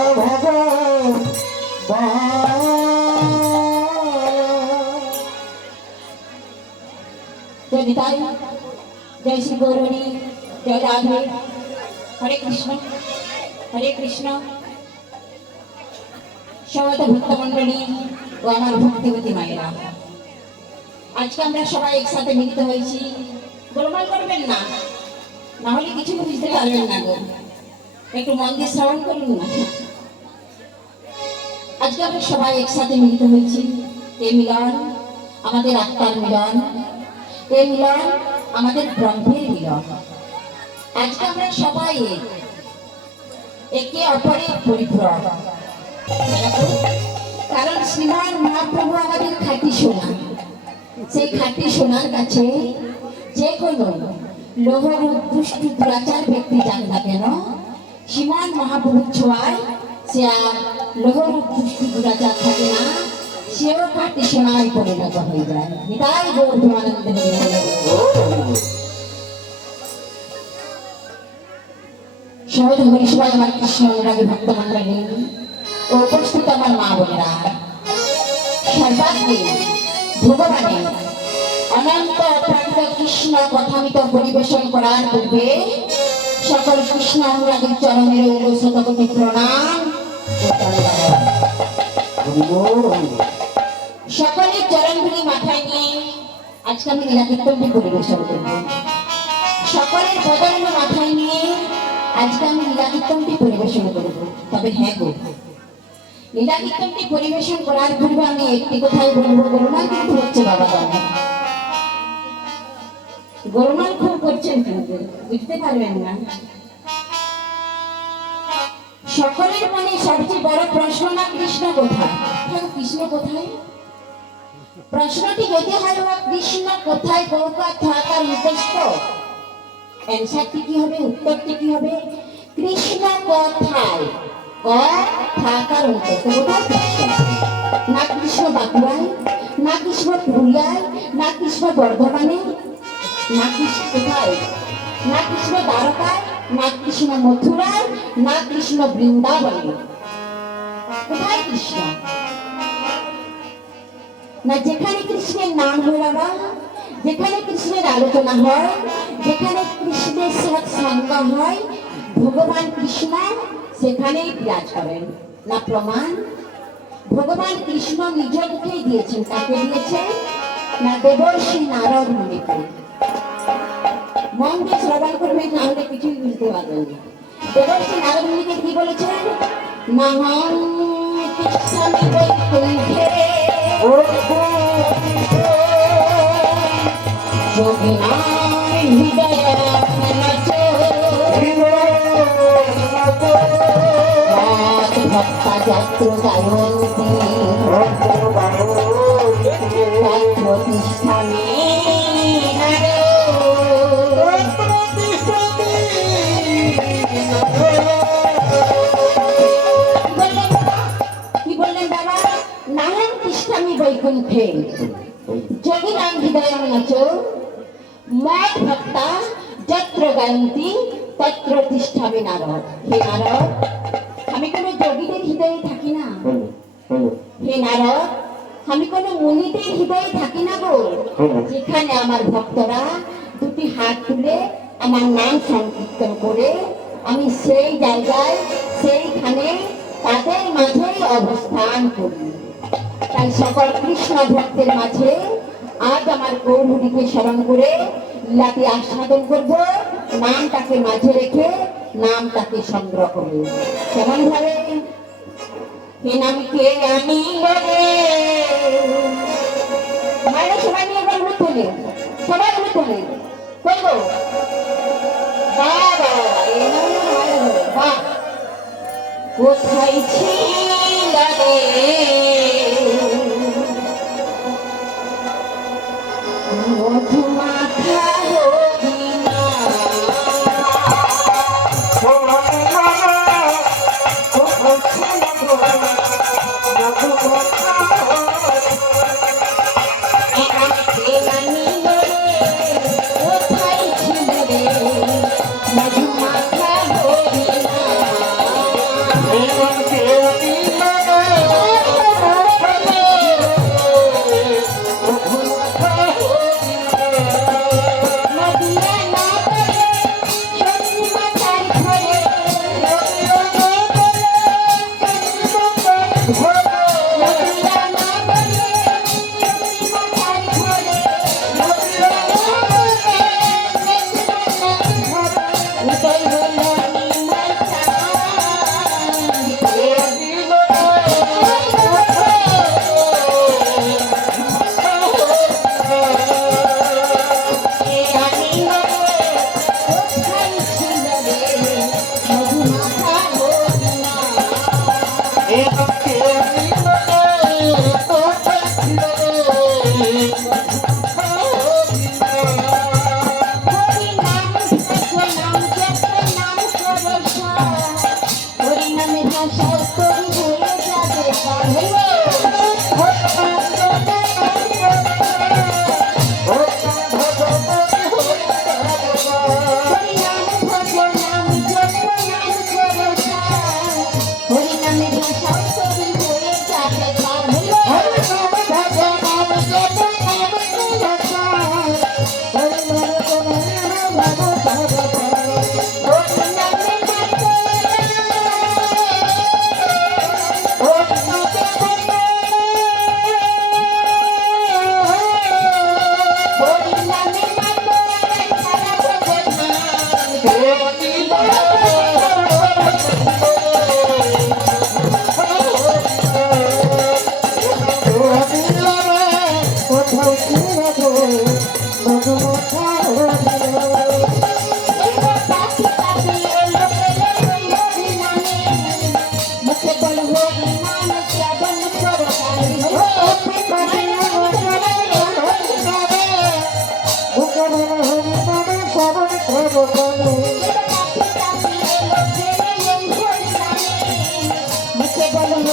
ভগ ভক্তমণ্ডলী ও আমার ভক্তিবতী মায়েরা, আজকে আমরা সবাই একসাথে মিলিত হয়েছি। গোলমাল করবেন না না হলে কিছু বুঝতে পারবেন না একটু মন দিয়ে শ্রবণ করুন না। আজকে আমরা সবাই একসাথে মিলিত হয়েছি। এই মিলন, আমাদের আত্মার মিলন। এই মিলন, আমাদের ব্রহ্মের মিলন। আজকে আমরা সবাই এক। অপরের পরিপূরক। কারণ শ্রীমান মহাপ্রভু আমাদের খাঁটি সোনা। সেই খাঁটি সোনার কাছে যে কোনো লোহর দুষ্টি দুরাচার ব্যক্তি যাক না কেন, শ্রীমান মহাপ্রভুর ছোঁয়ায় সে আর লোহর দুষ্টি দুরাচার থাকে না, সেও খাঁটি সোনায় পরিণত হয়ে যায় নিতাই গৌরবানন্দ সহজ হরিসভায় আমার কৃষ্ণ অনুরাগী ভক্ত মন্ডলী ও উপস্থিত আমার মা বোনেরা, সর্বাগ্রে ভগবানে অনন্ত অপ্রাকৃত কৃষ্ণ কথামিত পরিবেশন করার পূর্বে সকল কৃষ্ণ অনুরাগীর চরণের শতকোটি প্রণাম। সকলের চরণগুলি মাথায় নিয়ে আজকে আমি লীলাকীর্তনটি পরিবেশন করব। সকলের বদল মাথায় নিয়ে আজকে আমি লীলাকীর্তনটি পরিবেশন করব। তবে হ্যাঁ গো লীলাকীর্তনটি পরিবেশন করার পূর্বে আমি একটি কথাই বলব গোলমাল কিন্তু হচ্ছে বাবা দাদা। গোলমাল খুব করছেন কিন্তু, বুঝতে পারবেন না। সকলের মনে সবচেয়ে বড় প্রশ্ন না কৃষ্ণ কোথায়? কৃষ্ণ কোথায়? প্রশ্নটি যদি হয় কৃষ্ণ কোথায়? গৌকা থাকার উদ্দেশ্য? অ্যান্সারটি কি হবে? উত্তরটি কি হবে? কৃষ্ণ কোথায়? ক উদ্দেশ্য। কোথায় কৃষ্ণ না কৃষ্ণ বাঁকুড়ায়, না কৃষ্ণ পুরুলিয়ায়, না কৃষ্ণ বর্ধমানে, না কৃষ্ণ কোথায়? না কৃষ্ণ দ্বারকায় না কৃষ্ণ মথুরায়, না কৃষ্ণ বৃন্দাবনে। কোথায় কৃষ্ণ? না যেখানে কৃষ্ণের নাম হয় বাবা, যেখানে কৃষ্ণের আলোচনা হয়, যেখানে কৃষ্ণের সৎসঙ্গ হয়, ভগবান কৃষ্ণ সেখানেই বিরাজ করেন। না প্রমাণ? ভগবান কৃষ্ণ নিজ মুখেই দিয়েছেন, কাকে দিয়েছেন? না দেবর্ষি নারদ মন দিয়ে শ্রবণ করবেন নাহলে কিছুই বুঝতে পারবেন না। দেবর্ষি নারদ মুনিকে কি বলেছেন নাহং কৃষ্ণামি বৈকুণ্ঠে যোগিনার হৃদয় ভক্তা যাত্র গায়ন্তি তাই নাম হৃদয় নাচ মত ভক্তা যত্র গায়ন্তি তত্র তিষ্ঠাবে নারদ। হে নারদ, আমি কোনো যোগীদের হৃদয়ে থাকি না। হে নারদ, আমি কোনো মুনিদের হৃদয়ে থাকি না গো। যেখানে আমার ভক্তরা দুটি হাত তুলে আমার নাম সংকীর্তন করে, আমি সেই জায়গায়, সেইখানে তাদের মাঝেই অবস্থান করি। তাই সকল কৃষ্ণ ভক্তের মাঝে আজ আমার গৌরীকে স্মরণ করে লীলাকে আস্বাদন করব। নামটাকে মাঝে রেখে নামটাকে সংগ্রহ করব কেমন ভাবে? হে নামকে আমি মায়েরা সবাই নিয়ে উঠে তোলে, সবাই উঠে তোলে। করব বাহ বাহ এই নামে মায়েরা বলে, বাহ কোথায় ছিলে শাস্ত্র মুখে বলব